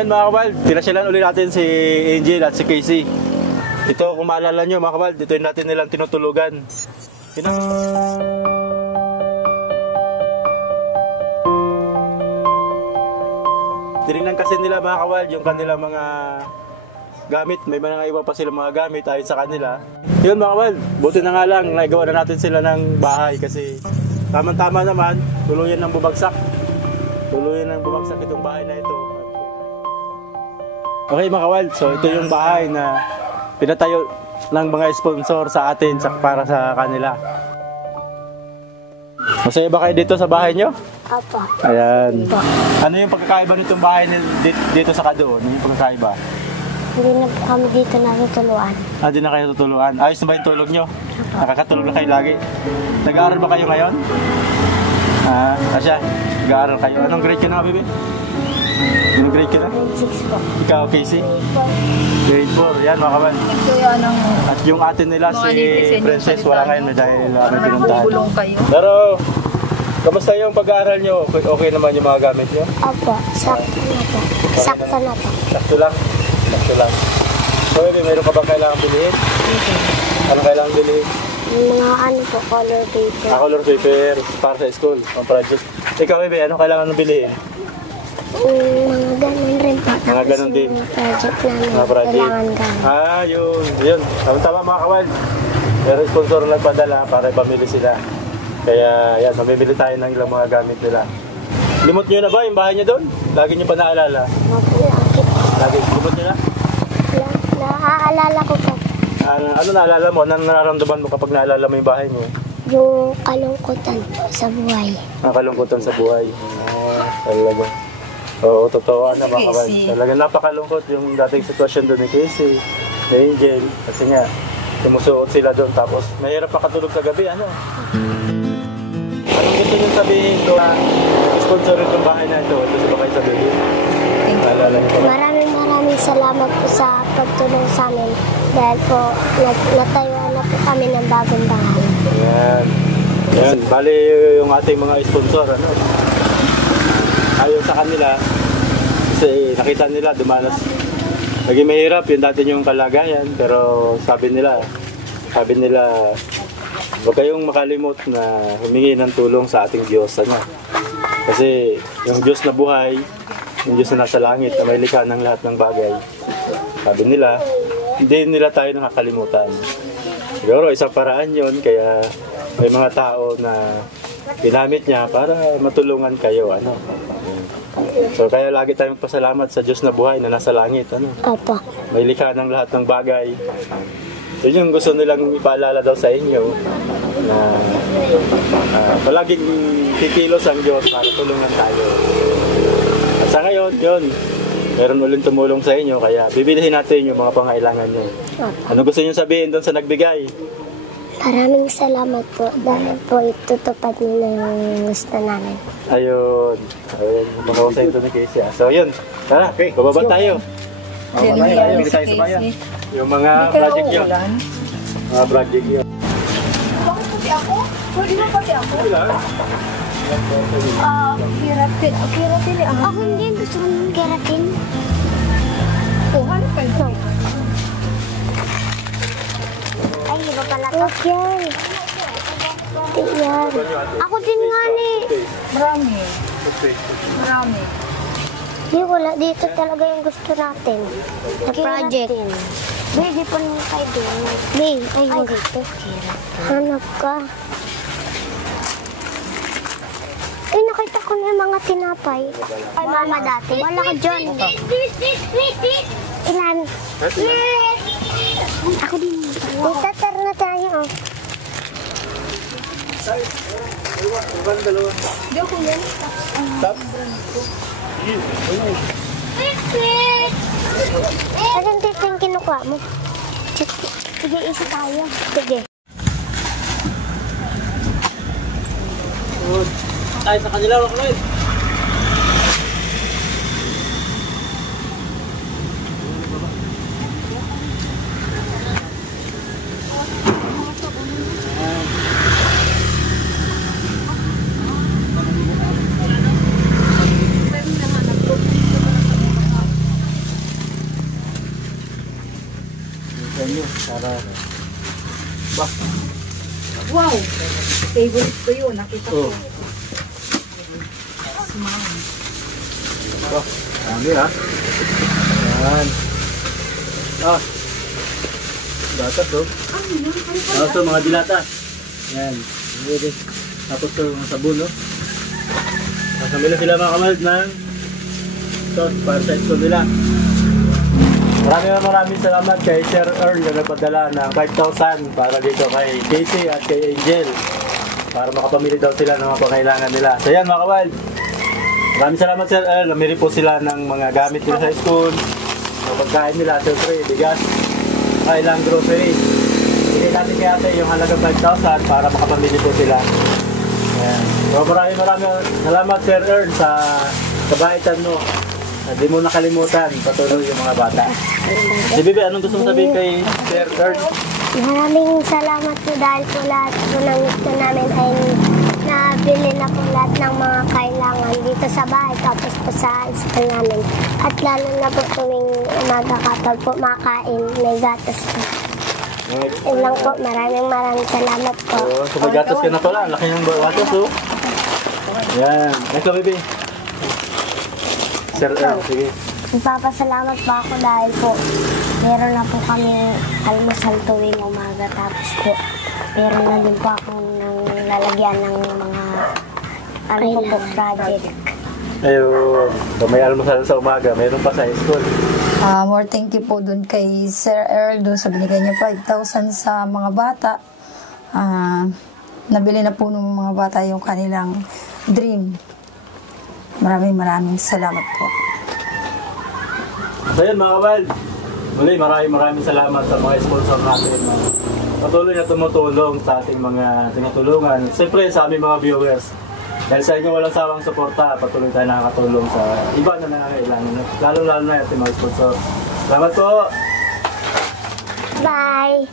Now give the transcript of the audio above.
Ngayon mga kabal, pinasyalan ulit natin si Angel at si Casey. Ito, kung maalala nyo mga kabal, dito natin nilang tinutulugan. Tinignan kasi nila mga kabal yung kanilang mga gamit. May mga iba pa silang mga gamit ayon sa kanila. Yun mga kabal, buti na nga lang nagawa na natin sila ng bahay kasi tama-tama naman, tuluyan ng bumagsak. Tuluyan ng bumagsak itong bahay na ito. Okay mga kabal, so ito yung bahay na pinatayo ng mga sponsor sa atin para sa kanila. Masaya ba kayo dito sa bahay nyo? Opo. Ayan. Ano yung pagkakaiba nitong bahay dito sa kadoon? Ano yung pagkakaiba? Hindi na po kami dito natutuluan. Hindi na kayo tutuluan. Ayos na ba yung tulog nyo? Nakakatulog na kayo lagi. Nag-aaral ba kayo ngayon? Asya, nag-aaral kayo. Anong grade ka na, baby? Anong grade ka na? Grade 6 po. Ikaw, Casey? Grade 4. Yan, mga kaban. At yung atin nila, si Princess, wala ngayon dahil pinuntahan. Pero, kamusta yung pag-aaral nyo? Okay naman yung mga gamit nyo? Opo, sakto na po. Sakto na po. Sakto lang? Sakto lang. So, baby, mayroon ka bang kailangan bilhin? Anong kailangan bilhin? Mga ano po, color paper. Color paper para sa school, ang project. Ikaw, baby, anong kailangan bilhin? Mga ganun rin po. Mga ganun din. Mga project namin. Mga project. Kailangan ganun. Yun. Tama-tama mga kawan. Pero sponsor nagpadala para pamili sila. Kaya, yan, mamimili tayo ng ilang mga gamit nila. Limot nyo na ba yung bahay nyo doon? Lagi nyo pa naalala? Lagi, limot nyo na? Naaalala ko po. Ano naalala mo? Anong nararamdaman mo kapag naalala mo yung bahay mo? Yung kalungkutan po sa buhay. Kalungkutan sa buhay. Talaga. Oo, totoo na mga kawan. Talaga napakalungkot yung dating sitwasyon doon ni Casey, ni Angel. Kasi nga, sumusuot sila doon tapos mahirap makatulog sa gabi. Anong gusto nyo sabihin ko na sponsor itong bahay na ito? Gusto ba kayo sabihin? Maraming salamat po sa pagtulong sa amin dahil po natayuan na po kami ng bagong bahay. Ayan. Bali yung ating mga sponsor, ayon sa kanila, kasi nakita nila dumanas. Naging mahirap yung dati yung kalagayan, pero sabi nila, huwag kayong makalimot na humingi ng tulong sa ating Diyos. Kasi yung Diyos na buhay, yung Diyos na nasa langit, na may likha ng lahat ng bagay. Sabi nila, hindi nila tayo nakakalimutan. Siguro isang paraan yon, kaya may mga tao na ginamit niya para matulungan kayo. So kaya lagi tayong pasalamat sa Diyos na buhay na nasa langit. Opo. May likha ng lahat ng bagay. Yun yung gusto nilang ipaalala daw sa inyo na palaging kikilos ang Diyos para tulungan tayo. At sa ngayon, yun, meron ulit tumulong sa inyo kaya bibilihin natin yung mga pangailangan nyo. Ano gusto nyo sabihin doon sa nagbigay? Maraming salamat po dahil po itutupad nyo ng gusto namin. Ayun, makakasay ito ni Casey. So yun, tara, bababa tayo. Bili tayo sa bayan. Yung mga project yun. Mga project yun. Bakit pati ako? Pwede mo pati ako? Keratin eh. Ako hindi, gusto ko ng keratin. Hanap kayo. Ay, di ba pala to? Yan. Yan. Ako din nga ni. Marami. Di wala, dito talaga yung gusto natin. Na project. May, di pa naman kayo doon. May, ay dito. Hanap ka. Ay, nakita ko na yung mga tinapay. Ay, mama dati. Wala ka dyan. Ilan? Ako din. Dito, tara na tayo. Diyo ko yan. Asan dito yung kinukuha mo? Sige, isa tayo. Sige. Tayo sa kanila, Rockloyd. Para, ba? Wow! Favorite ko yun. Nakita ko. Oh. Oh, dami ha. Yan. Ah. Dilata to. Ito mga dilata. Yan. Tapos ito mga sabon, no? Nakamila sila mga kamalad ng sauce para sa school nila. Maraming salamat kay Sir Earl na nagpadala ng 5,000 para dito kay Casey at kay Angel para makapamili daw sila ng mga pangailangan nila. So yan mga kamalad. Maraming salamat Sir Earl. Namili po sila ng mga gamit nila sa school. Mga pagkain nila, siyempre, bigas, kailang grocery. Bigay natin kay ate yung halagang 5,000 para makapamili po sila. Ayan. So, maraming salamat Sir Earl sa kabaitan mo. Hindi mo nakalimutan patuloy yung mga bata. Si Bibi, anong gusto mong sabihin kay Sir Earl? Maraming salamat po dahil po lahat po ng gusto namin ay nabili na po lahat ng mga kailangan dito sa bahay tapos po sa school namin. At lalo na po tuwing umaga kapag po makain, may gatas po. Yun lang po, maraming salamat po. So may gatas ka na pala. Laki ng gatas, oh. Yan. Next, Bibi. Sir Earl, sige. Magpapasalamat po ako dahil po meron na po kami almusal tuwing umaga tapos po meron na din po akong lalagyan ng mga po project. Ayun. So may almusal sa umaga. Mayroon pa sa school. More thank you po dun kay Sir Earl dun sa binigay niya 5,000 sa mga bata. Nabili na po ng mga bata yung kanilang dream. Maraming salamat po. So yun mga kabal. Muli maraming salamat sa mga sponsor natin. Patuloy na tumutulong sa ating mga tinutulungan. Siyempre sa aming mga viewers. Dahil sa inyo walang sawang suporta, patuloy tayo nakakatulong sa iba na nangangailangan. Lalo na ating mga sponsor. Salamat po! Bye!